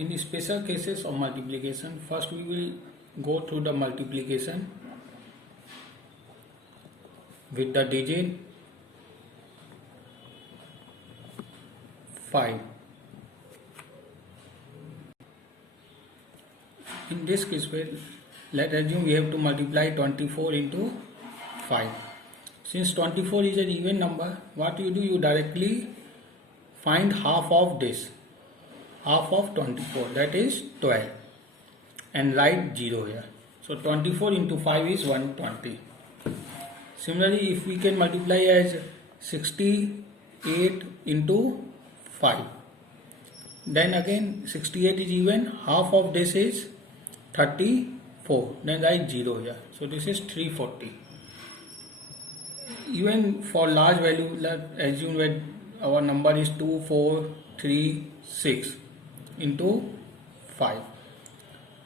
In special cases of multiplication, first we will go through the multiplication with the digit 5. In this case, let's assume we have to multiply 24 into 5. Since 24 is an even number, what you do, you directly find half of this, half of 24, that is 12, and write 0 here. So 24 into 5 is 120. Similarly, if we can multiply as 68 into 5, then again 68 is even, half of this is 34, then write 0 here. So this is 340. Even for large value, let's assume that our number is 2436 into 5.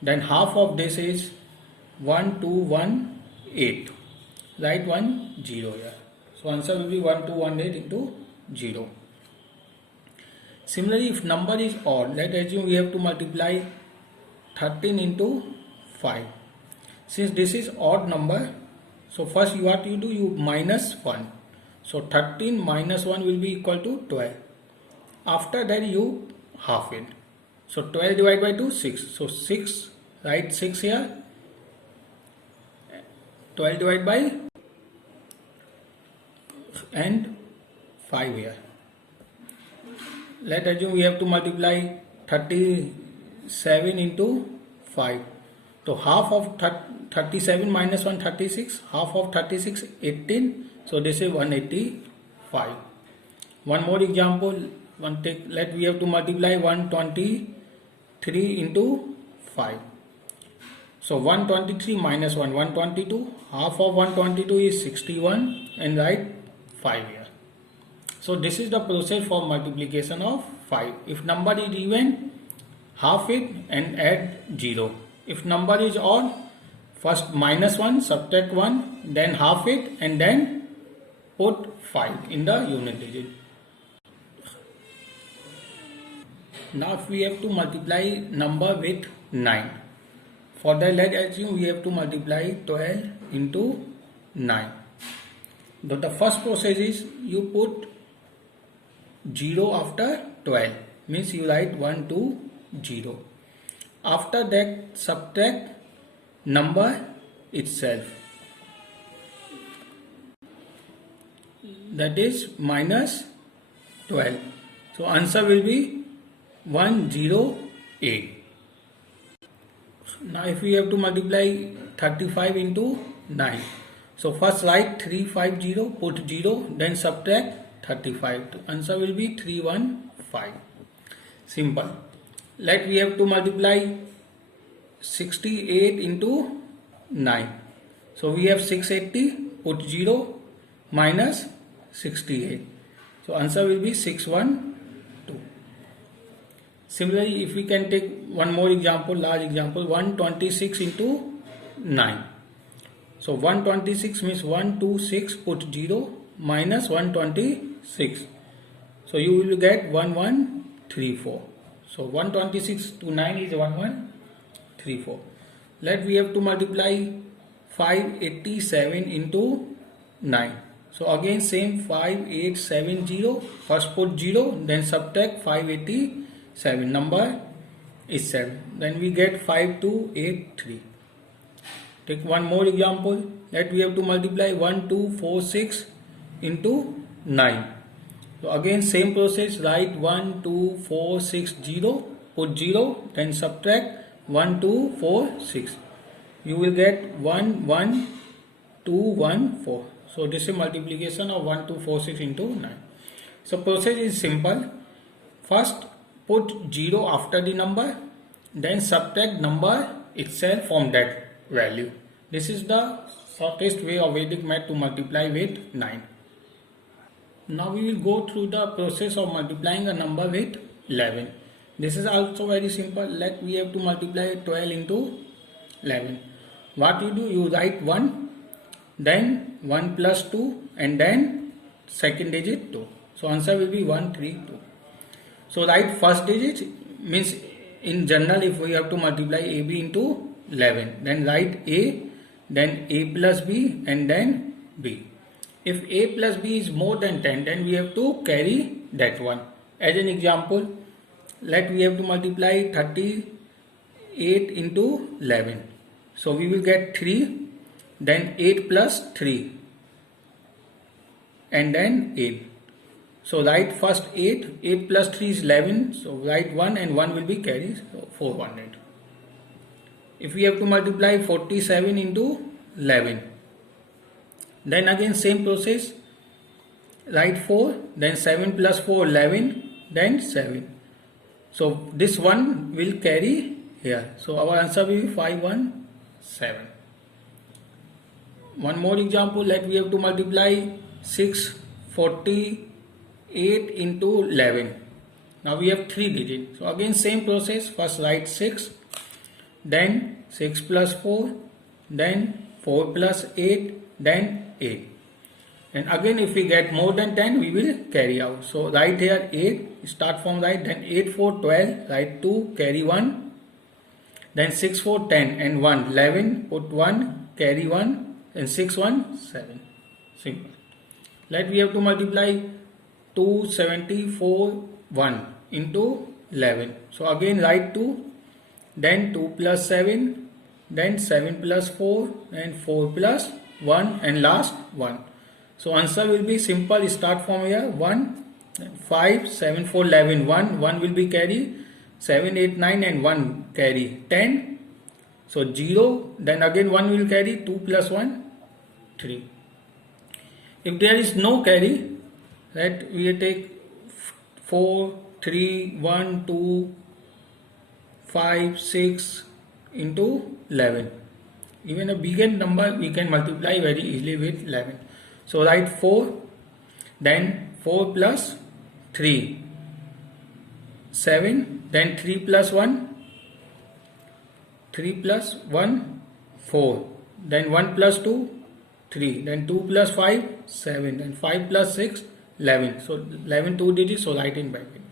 Then half of this is 1218. Write 10 here. So answer will be 1218 into 0. Similarly, if number is odd, let's assume we have to multiply 13 into 5. Since this is odd number, so first what you do, you minus 1. So 13 minus 1 will be equal to 12. After that you half it. So 12 divided by 2, 6. So 6, write 6 here. 12 divided by and 5 here. Let's assume we have to multiply 37 into 5. So half of 37 minus 1, 36. Half of 36, 18. So this is 185. One more example. Let we have to multiply 123 into 5. So 123 minus 1, 122. Half of 122 is 61, and write 5 here. So this is the process for multiplication of 5. If number is even, half it and add 0. If number is odd, first minus 1, subtract 1, then half it, and then put 5 in the unit digit. Now if we have to multiply number with 9. For that, let's assume we have to multiply 12 into 9. The first process is you put 0 after 12. Means you write 1 to 0. After that, subtract number itself. That is minus 12. So answer will be 108. Now if we have to multiply 35 into 9. So first write 350, put 0, then subtract 35. The answer will be 315. Simple. Let we have to multiply 68 into 9. So we have 680, put 0, minus 68. So answer will be 612. Similarly, if we can take one more example, large example, 126 into 9. So 126 means 126, put 0, minus 126. So you will get 1134. So 126 to 9 is 1134. Let we have to multiply 587 into 9. So again same 5870. First put 0, then subtract 587. Number is 7. Then we get 5283. Take one more example. Let we have to multiply 1246 into 9. So again same process, write 12460, put 0, then subtract 1246. You will get 11214. So this is multiplication of 1246 into 9. So process is simple. First put 0 after the number, then subtract number itself from that value. This is the shortest way of Vedic math to multiply with 9. Now we will go through the process of multiplying a number with 11. This is also very simple. Let we have to multiply 12 into 11. What you do, you write 1, then 1 plus 2, and then second digit 2. So answer will be 132. So write first digit, means in general, if we have to multiply AB into 11, then write A, then A plus B, and then B. If A plus B is more than 10, then we have to carry that one. As an example, let we have to multiply 38 into 11. So we will get 3, then 8 plus 3, and then 8. So write first 8, 8 plus 3 is 11, so write 1 and 1 will be carried, so 400. If we have to multiply 47 into 11, then again same process, write 4, then 7 plus 4, 11, then 7. So this one will carry here, so our answer will be 517. One more example, let we have to multiply 648 into 11. Now we have 3 digits. So again same process, first write 6, then 6 plus 4, then 4 plus 8, then 8. And again if we get more than 10, we will carry out. So write here 8, start from right, then 8 4 12, write 2, carry 1, then 6 4 10 and 1 11, put 1, carry 1, and 6 1 7. Simple. Let we have to multiply 274 1 into 11. So again write 2, then 2 plus 7, then 7 plus 4, and 4 plus 1, and last 1. So answer will be simple, start from here 1, 5, 7 4 11, 1 will be carry, 7 8 9 and 1 carry 10. So 0, then again 1 will carry, 2 plus 1 3. If there is no carry, right, we take 4 3 1 2 5 6 into 11. Even a bigger number we can multiply very easily with 11. So write 4, then 4 plus 3, 7, then 3 plus 1, 3 plus 1, 4, then 1 plus 2, 3, then 2 plus 5, 7, then 5 plus 6, 11. So 11 2 digits, so write in bracket.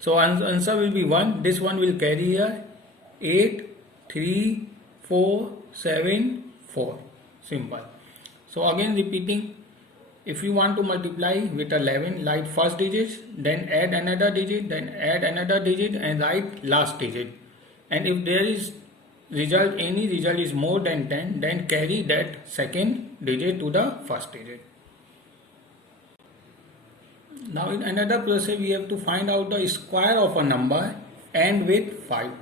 So answer will be 1. This one will carry here 8 3 4 7 4. Simple. So again repeating, if you want to multiply with 11, write first digit, then add another digit, then add another digit, and write last digit. And if there is result, any result is more than 10, then carry that second digit to the first digit. Now in another process, we have to find out the square of a number and with 5.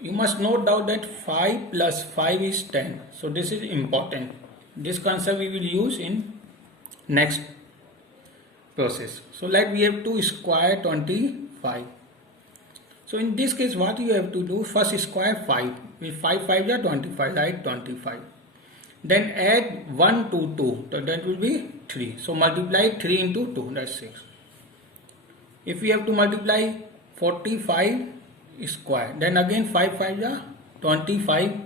You must note down that 5 plus 5 is 10. So this is important. This concept we will use in next process. So like we have to square 25. So in this case, what you have to do, first square 5. With 5 5 are 25, right? 25. Then add 1 to 2, so that will be 3. So multiply 3 into 2, that's 6. If we have to multiply 45 square, then again 5 5 are 25.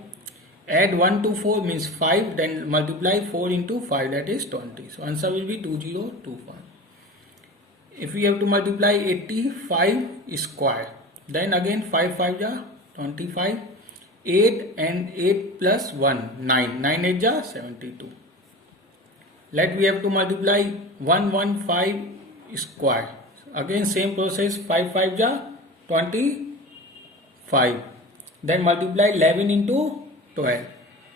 Add 1 to 4 means 5, then multiply 4 into 5, that is 20. So answer will be 2025. If we have to multiply 85 square, then again 5 5 are 25. 8 and 8 plus 1, 9. 9 8 are 72. Let we have to multiply 115 square. Again same process, 5 5 are 25. Then multiply 11 into 12.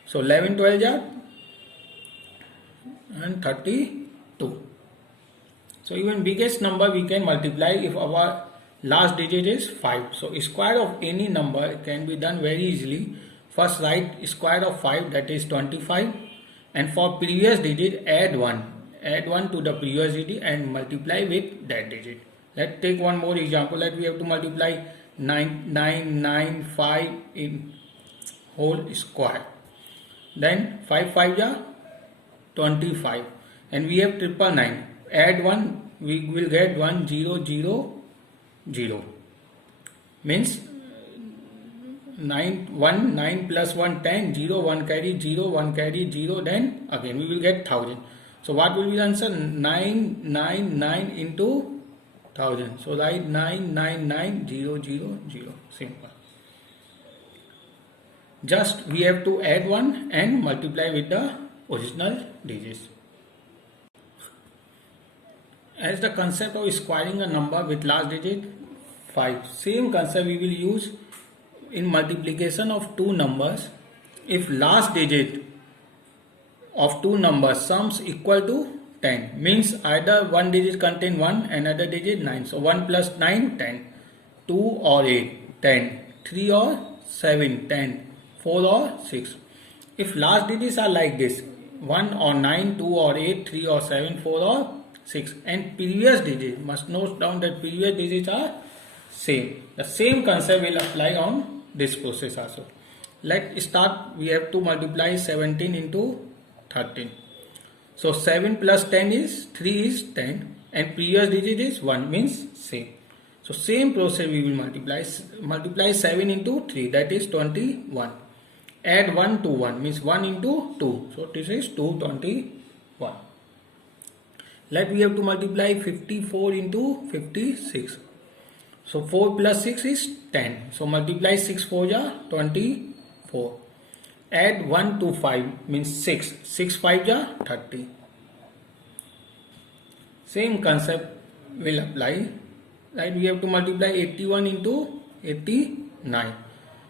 So 11 12 are and 32. So even biggest number we can multiply if our last digit is 5. So square of any number can be done very easily. First write square of 5, that is 25, and for previous digit add 1. Add 1 to the previous digit and multiply with that digit. Let's take one more example. Let we have to multiply 995 in whole square. Then 5 5 are 25, and we have 999. Add 1, we will get 1000. Means 9 plus 1 10, 0 1 carry 0 1 carry 0, then again we will get 1000. So what will be the answer? 999 into 1000. So write 999000. Simple. Just we have to add 1 and multiply with the original digits. As the concept of squaring a number with last digit 5, same concept we will use in multiplication of two numbers. If last digit of two numbers sums equal to 10, means either one digit contain 1 and other digit 9. So 1 plus 9, 10. 2 or 8, 10. 3 or 7, 10. 4 or 6. If last digits are like this, 1 or 9, 2 or 8, 3 or 7, 4 or 6, and previous digits, must note down that previous digits are same. The same concept will apply on this process also. Let's start. We have to multiply 17 into 13. So 7 plus 10 is 3 is 10, and previous digit is 1, means same. So same process we will multiply 7 into 3, that is 21. Add 1 to 1, means 1 into 2. So this is 221. Let we have to multiply 54 into 56. So 4 plus 6 is 10. So multiply 6 4 ja 24. Add 1 to 5, means 6. 6 5 ja 30. Same concept will apply. Right, we have to multiply 81 into 89.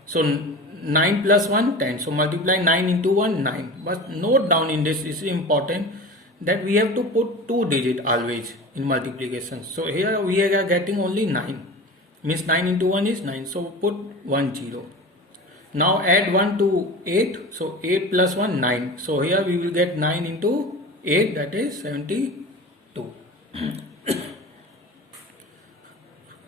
So 9 plus 1, 10. So multiply 9 into 1, 9. But note down in this, is important that we have to put two digit always in multiplication. So here we are getting only 9. Means 9 into 1 is 9. So put 1 0. Now add 1 to 8. So 8 plus 1, 9. So here we will get 9 into 8, that is 72.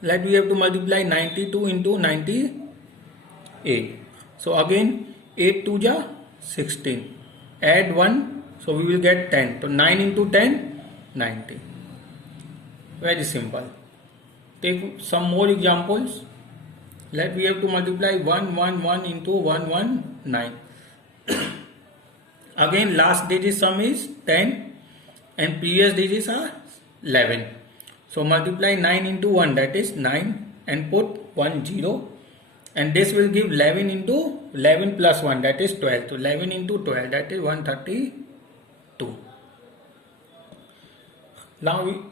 Let we have to multiply 92 into 98. So again 8 2 ja 16. Add 1, so we will get 10. So 9 into 10, 90. Very simple. Take some more examples. Let we have to multiply 111 into 119. Again last digit sum is 10 and previous digits are 11. So multiply 9 into 1, that is 9, and put 1 0, and this will give 11 into 11 plus 1, that is 12. So 11 into 12, that is 132. Now we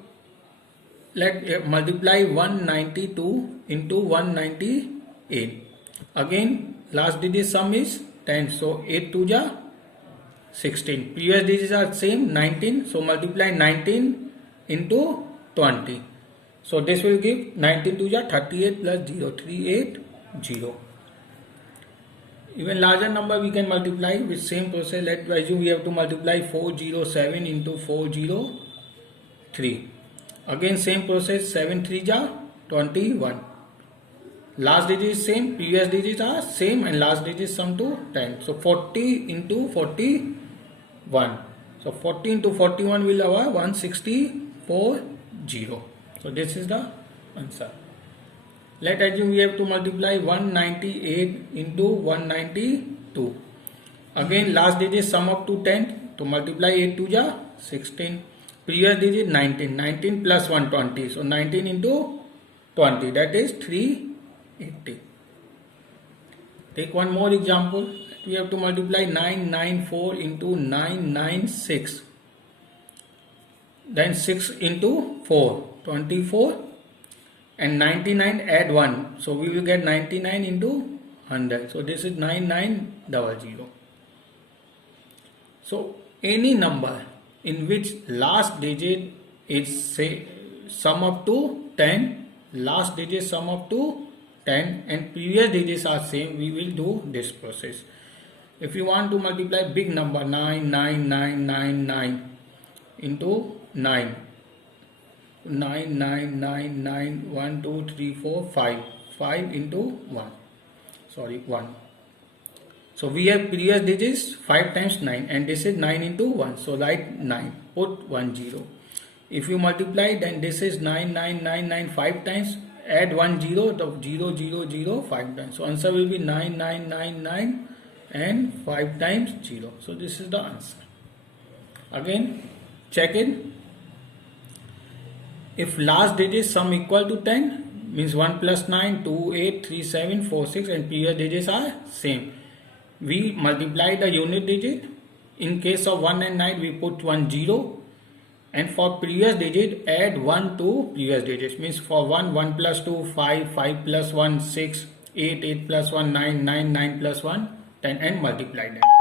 let multiply 192 into 198. Again last digit sum is 10. So 8 2 ja 16. Previous digits are same, 19. So multiply 19 into 20. So this will give 19 to ja 38 plus 0, 380. Even larger number we can multiply with same process. Let's assume we have to multiply 407 into 403. Again same process, 7 3 ja 21. Last digit is same, previous digits are same, and last digit sum to 10. So 40 into 41. So 40 into 41 will have 164. 0. So this is the answer. Let assume we have to multiply 198 into 192. Again last digit sum up to 10. To multiply 8 to ja 16. Previous digit 19. 19 plus 120. So 19 into 20, that is 380. Take one more example. We have to multiply 994 into 996. Then 6 into 4, 24, and 99 add 1. So we will get 99 into 100. So this is 9900. So any number in which last digit is say sum up to 10, last digit sum up to 10, and previous digits are same, we will do this process. If you want to multiply big number 99999 into 9, 9 9 9 9 1 2 3 4 5 5 into 1, sorry 1. So we have previous digits 5 times 9, and this is 9 into 1. So write 9, put 1 0. If you multiply, then this is 9 9 9 9 5 times, add 1 0, the 0 0 0 5 times. So answer will be 9 9 9 9 and 5 times 0. So this is the answer. Again check it. if last digit sum equal to 10 means 1 plus 9, 2, 8, 3, 7, 4, 6 and previous digits are same. We multiply the unit digit. In case of 1 and 9 we put 1 0 and for previous digit add 1 to previous digits, means for 1 plus 2 5, 5 plus 1 6, 8 plus 1 9, 9 plus 1 10 and multiply them.